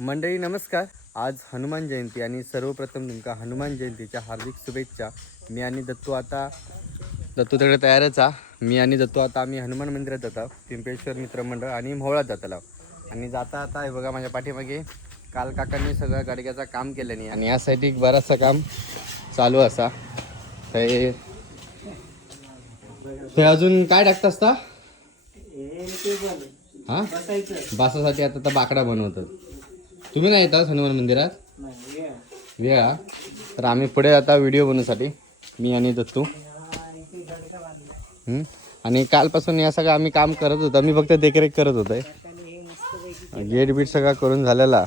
मंडळी नमस्कार. आज हनुमान जयंती आणि सर्वप्रथम तुमका हनुमान जयंतीच्या हार्दिक शुभेच्छा. मी आणि दत्तू तिकडे तयारच आहे. मी आणि दत्तू आता आम्ही हनुमान मंदिरात जातो, पिंपेश्वर मित्रमंडळ आणि मोहळात जातला. आणि जाता आता हे बघा माझ्या पाठीमागे काल काकांनी सगळं गाडग्याचं काम केलं नाही आणि यासाठी बराचसं काम चालू असा. ते अजून काय टाकतं असता हां बासासाठी आता तर बाकडा बनवतात. तुम्ही नाही येतात हनुमान मंदिरात वेळा तर आम्ही पुढे आता व्हिडिओ बनवण्यासाठी मी आणि दत्तू आणि कालपासून या सगळं आम्ही काम करत होतो. मी फक्त देखरेख करत होतो. गेट बीट सगळं करून झालेला,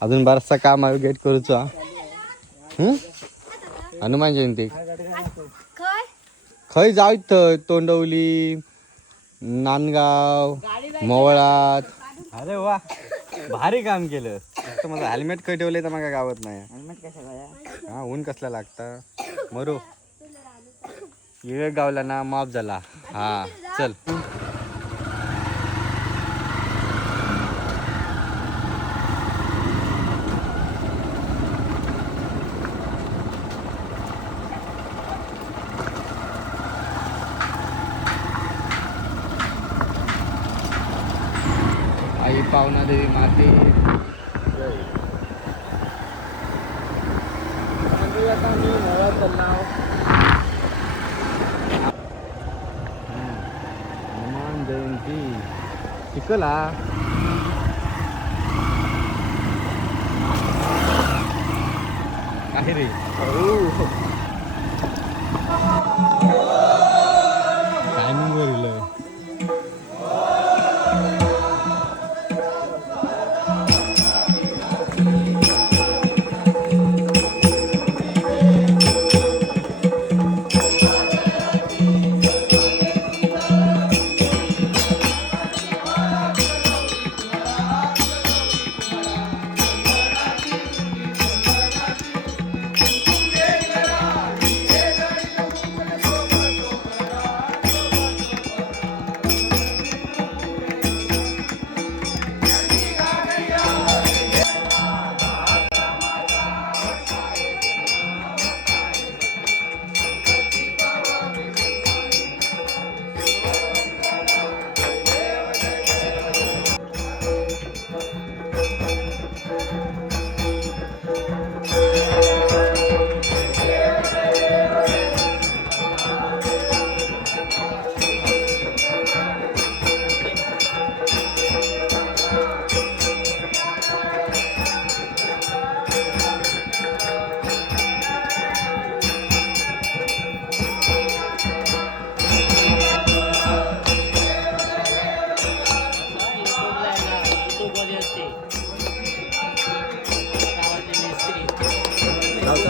अजून बराचसा काम आहे गेट करूचा. हनुमान जयंती खय जाऊ इथं तोंडवली नांदगाव मोवळात. अरे वा भारी काम केलं. फक्त माझं हेल्मेट खय ठेवले तर माझ्या गावात नाही. हा ऊन कसला लागता मरू विवेक गावला ना माफ झाला. हा चल आई पावना देवी माते. आता मी मोहळात चालला. हनुमान जयंती चिखला आहे रे. टायमिंग वर इलं.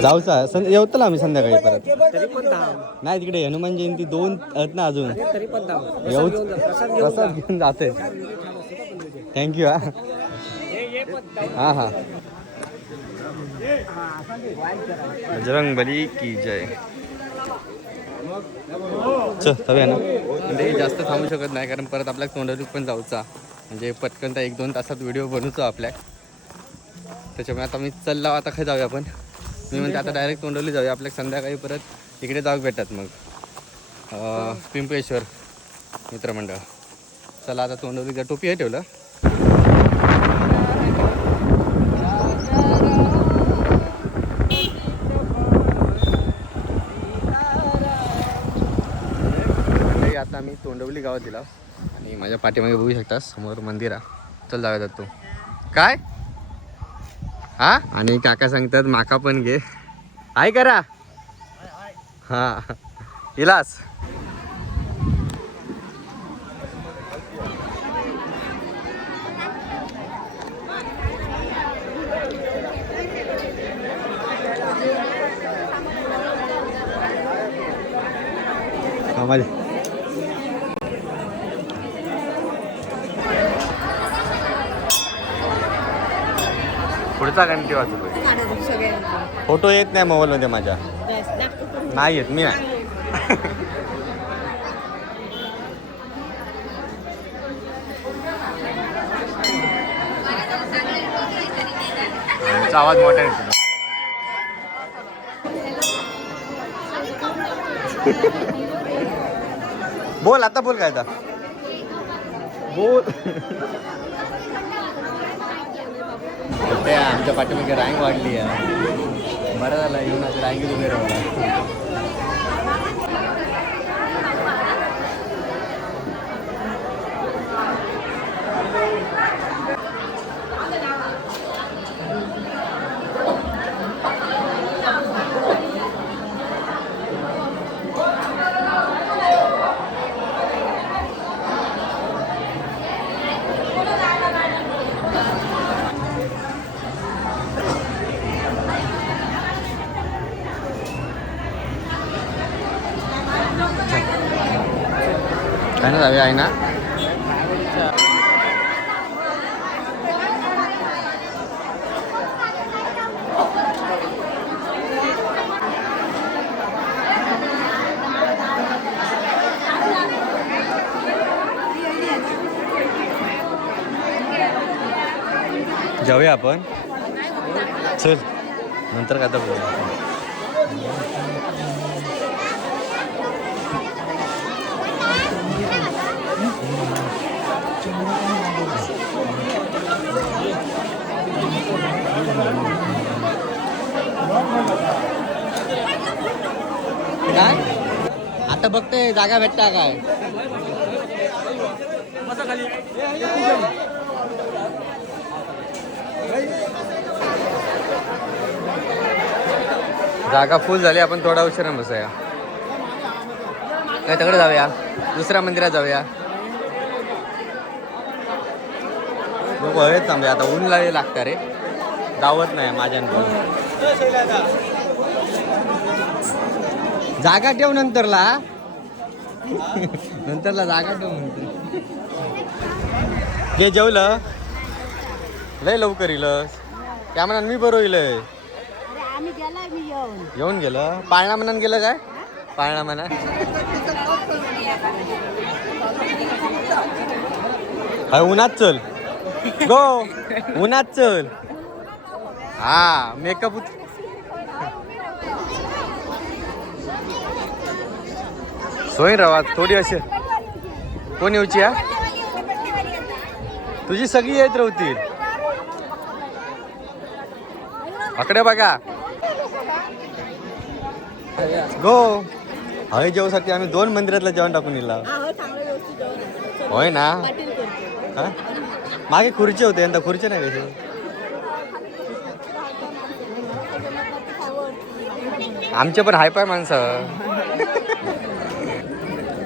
जाऊचा येऊतला आम्ही संध्याकाळी परत. नाही तिकडे हनुमान जयंती 2 आहेत ना अजून. येऊच प्रसाद घेऊन जाते. थँक्यू. हा हा बजरंग बली की जय. चल तवे ना म्हणजे जास्त थांबू शकत नाही कारण परत आपल्या तोंडवलीत पण जाऊचा. म्हणजे पटकन 1-2 तासात व्हिडिओ बनवतो आपल्या. त्याच्यामुळे आता मी चाललो. आता खाय जाऊया आपण. मी म्हणते आता डायरेक्ट तोंडवली जाऊया. आपल्या संध्याकाळी परत इकडे जाऊ भेटतात मग पिंपेश्वर मित्रमंडळ. चला आता तोंडवली टोपी हे ठेवलं. आता मी तोंडवली गावात दिला आणि माझ्या पाठीमागे बघू शकता समोर मंदिर आहे. चल जाऊया तू काय हा. आणि काका सांगतात माका पण घे. हाय करा हा इलास. माझे पुढचा घंटी वाजतो. फोटो येत नाही मोबाईलमध्ये माझ्या. नाही येत मी नाही. तुमचा आवाज मोठा येतो. बोल आता, बोल काय आता बोल. त्या आमच्या पाठीमागे रँक वाढली आहे. बरं झालं येऊन आता रँकीत उभे राहू. काय ना जाऊया आहे ना. जाऊया आपण. चल नंतर काय तर बोलूया. काय आता बघते जागा भेटता काय. जागा फुल झाली. आपण थोडा उशिरा बसूया. काय तिकडे जाऊया, दुसऱ्या मंदिरात जाऊया. लोक हवेत थांबे. आता ऊन लागतं रे, दावत नाही माझ्याकडून. जागा ठेव नंतरला. नंतरला जागा ठेव म्हणते. जे जेवलं लय लवकर येलस त्या म्हणा. मी बरोबर येईल. येऊन गेलं पाळणा म्हणून गेलं काय. पाळणा म्हणा काय उन्हात चल गो. उन्हात चल. हा मेकअप सोयी रवा थोडी असे. कोण येऊची या तुझी सगळी येत राहतील. आकडे बघा गो. हवे जेवसाठी आम्ही 2 मंदिरातलं जेवण टाकून दिला. होय ना. मागे खुर्ची होते यंदा खुर्ची नाही कशी. आमचे पण हाय पाय माणसं.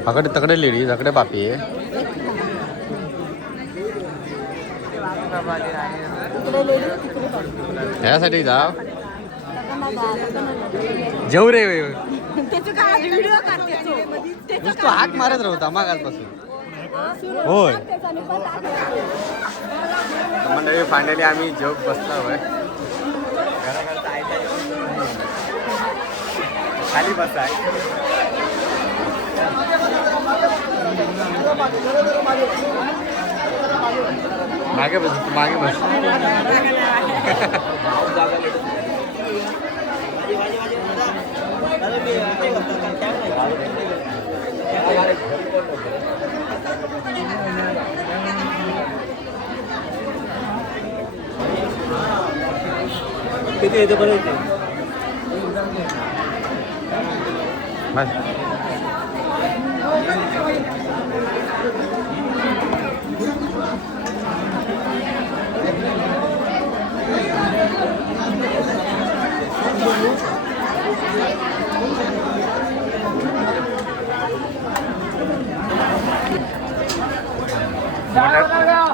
अकडे तकडे लेडीज अकडे बापी. त्यासाठी जाव जेव रे. नुसतं हाक मारत राहता मागासपासून. होय मंडळी फायनली आम्ही जेव बसलो होय. खाली बसाय. मागे बस तू मागे बस. किती येते बरं येते.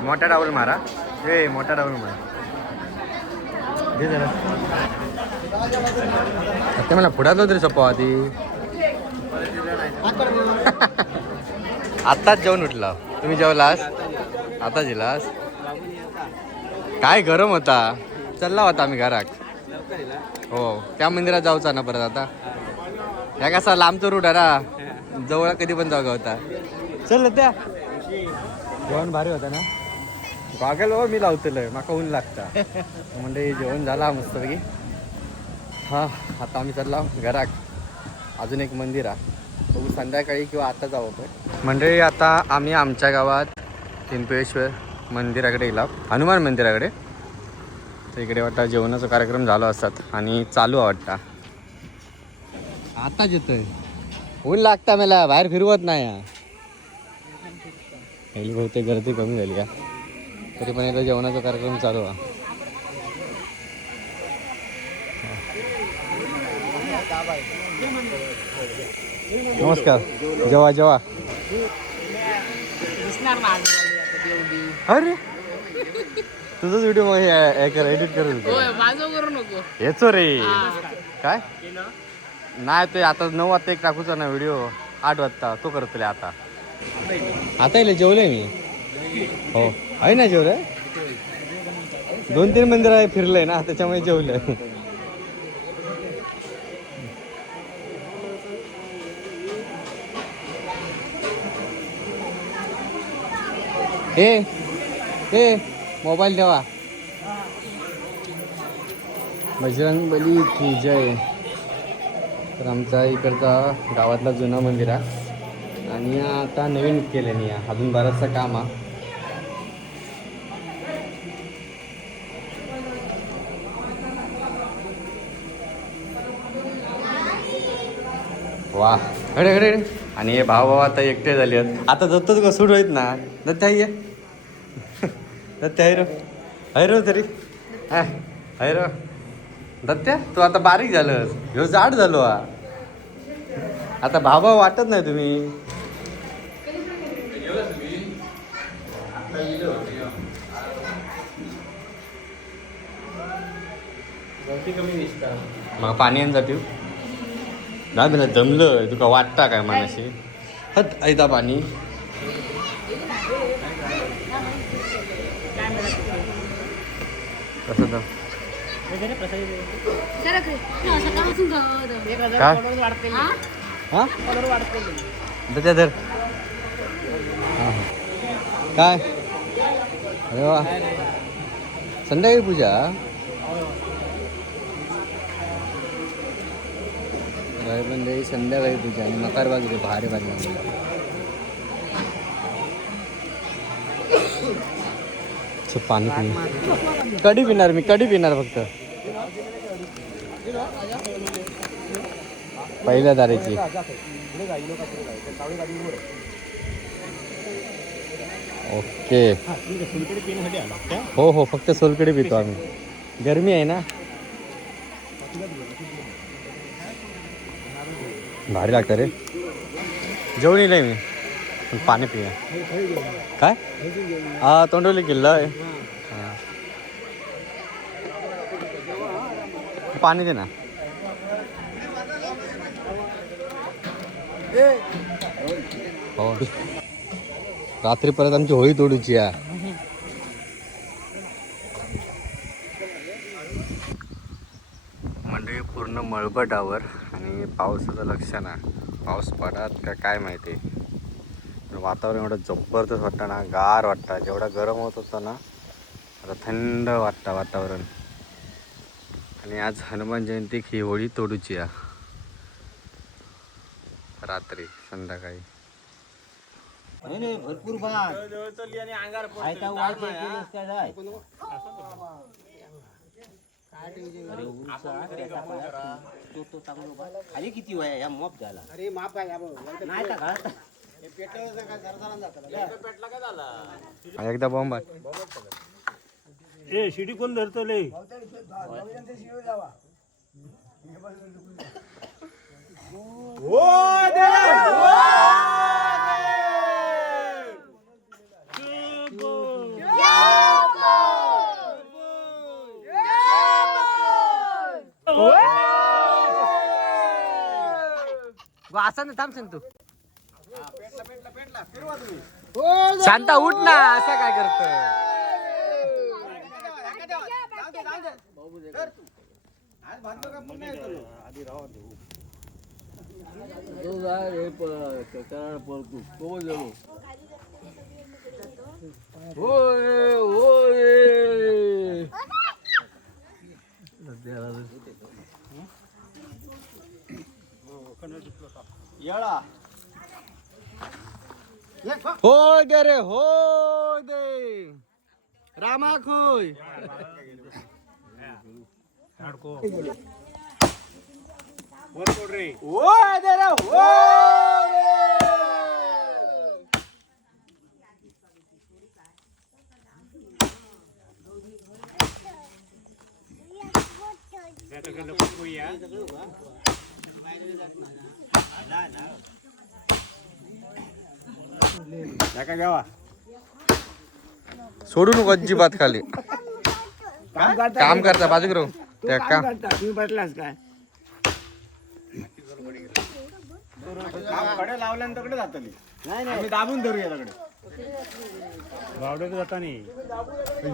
मोठा डाबल मारा. ए मोठा डाबल मारा. घे जरा ते मला पुढातलं तरी सोपा आधी. आत्ताच जेवण उठला. तुम्ही जेवलास आता जेलास. काय गरम होता. चालला होता आम्ही घरात. हो त्या मंदिरात जाऊचा ना परत. आता ह्या कसा लांबचा रूट आहे ना. जवळ कधी पण जागा होता. चल त्या जेवण भारी होता ना. बागल हो मी लावतलोय माका ऊन लागता म्हणजे जेवण झाला मस्तपैकी. हा आता आम्ही चालला घरात. अजून एक मंदिर आहे बघू संध्याकाळी किंवा आता जाऊ आपण. म्हणजे आता आम्ही आमच्या गावात पिंपळेश्वर मंदिराकडे गेला, हनुमान मंदिराकडे. तर इकडे वाटतं जेवणाचा कार्यक्रम झाला असतात आणि चालू आहे वाटतं. आताच येतोय ऊन लागता मला बाहेर फिरवत नाही. पहिली बहुतेक गर्दी कमी झाली का तरी पण एकदा जेवणाचा कार्यक्रम चालू आहे. नमस्कार जेवा जेवा. अरे तुझाच व्हिडिओ मग एडिट करत होतो. येचो रे काय नाही ते आता 9 वाजता एक टाकूचा ना व्हिडिओ 8 वाजता तो करतले आता. आता येईल जेवले मी. हो आहे ना जेवलं 2-3 मंदिर आहे फिरलंय ना त्याच्यामुळे जेवलंय. हे मोबाईल ठेवा. बजरंगबली की जय. तर आमचा इकडचा गावातला जुना मंदिर आहे आणि आता नवीन केलं नाही अजून बरंचसं काम आहे. वा खडे खडे आणि हे भाऊ आता एकटे झाले आहेत. आता दत्तच का सुरू आहेत ना दत्त आहे दत्त आहे रो तरी आहे रो दत्त्या तू आता बारीक झालंस ह्यो जाड झालो आता भावा वाटत नाही तुम्ही. मग पाणी आणि जाते नाही मला जमलं तुका वाटता काय मनाशी हत ऐदा पाणी. कसं तर धर काय अरे वा संध्याकाळी पूजा म्हणजे संध्याकाळी पूजा आणि मकार बाजू भारी भारी. पाणी पिणार कढी पिणार मी कढी पिणार फक्त पहिल्या दारेची. ओके हो हो फक्त सोलकडे पितो आम्ही. गरमी आहे ना भारी लागतं रे. जेवण येईल मी पण पाणी पिया काय हा तोंडवली किल्ला आहे. पाणी दे ना. हो रात्री परत आमची होळी तोडूची आहे. म्हणजे पूर्ण मळबटावर आणि पावसाचं लक्षण आहे. पाऊस पडत का काय माहिती. वातावरण एवढं जबरदस्त वाटतं ना गार वाटतं. जेवढा गरम होत होतं ना आता थंड वाटतं वातावरण. आणि आज हनुमान जयंती ही होळी तोडूची आहे रात्री संध्याकाळी. भरपूर खाली किती वय या मॉप झाला. अरे माप काय नाही का एकदा बॉम्ब ए शिडी कोण धरतले असं ना थांब तू शांता उठ ना असं काय करत. होय होय येळा होय दे रे होय दे रामा खोय ओय दे रे ओय नका घ्यावा सोडू नको अजिबात खाली काम करता काम करता बाजू करू त्या काम काम करता तुम्ही बसलास काय काम कडे लावल्यानंतर कडे जातली नाही नाही दाबून धरूया तकडे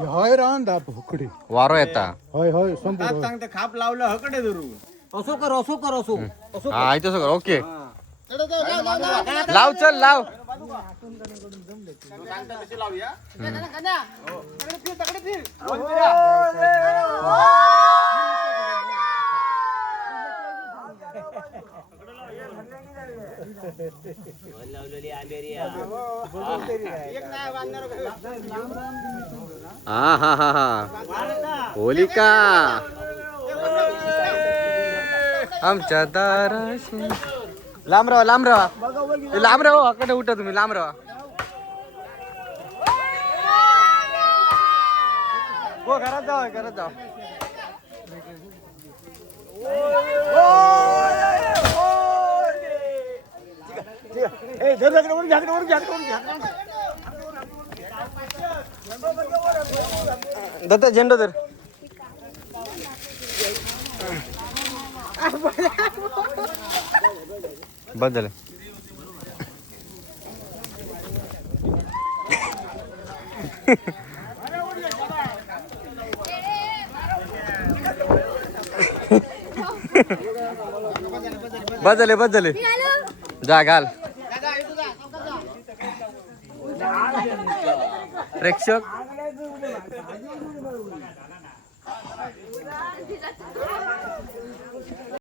होय राहून दा भोकडी वारो येता होय होय संपूर्ण सांगते खाप लावलं हकडे धरू असो कर असो कर असो हा इथं सगळं ओके लाव चल लाव लावूया हा हा हा हा होलिका आमच्या दाराशी लांब राहा लांब राहा लांब राहा कडे उठा तुम्ही लांब राहा हो घरात जावा घरात जावा दत्ता झेंडो तर बस झालं बस झाले जा घाल प्रेक्षक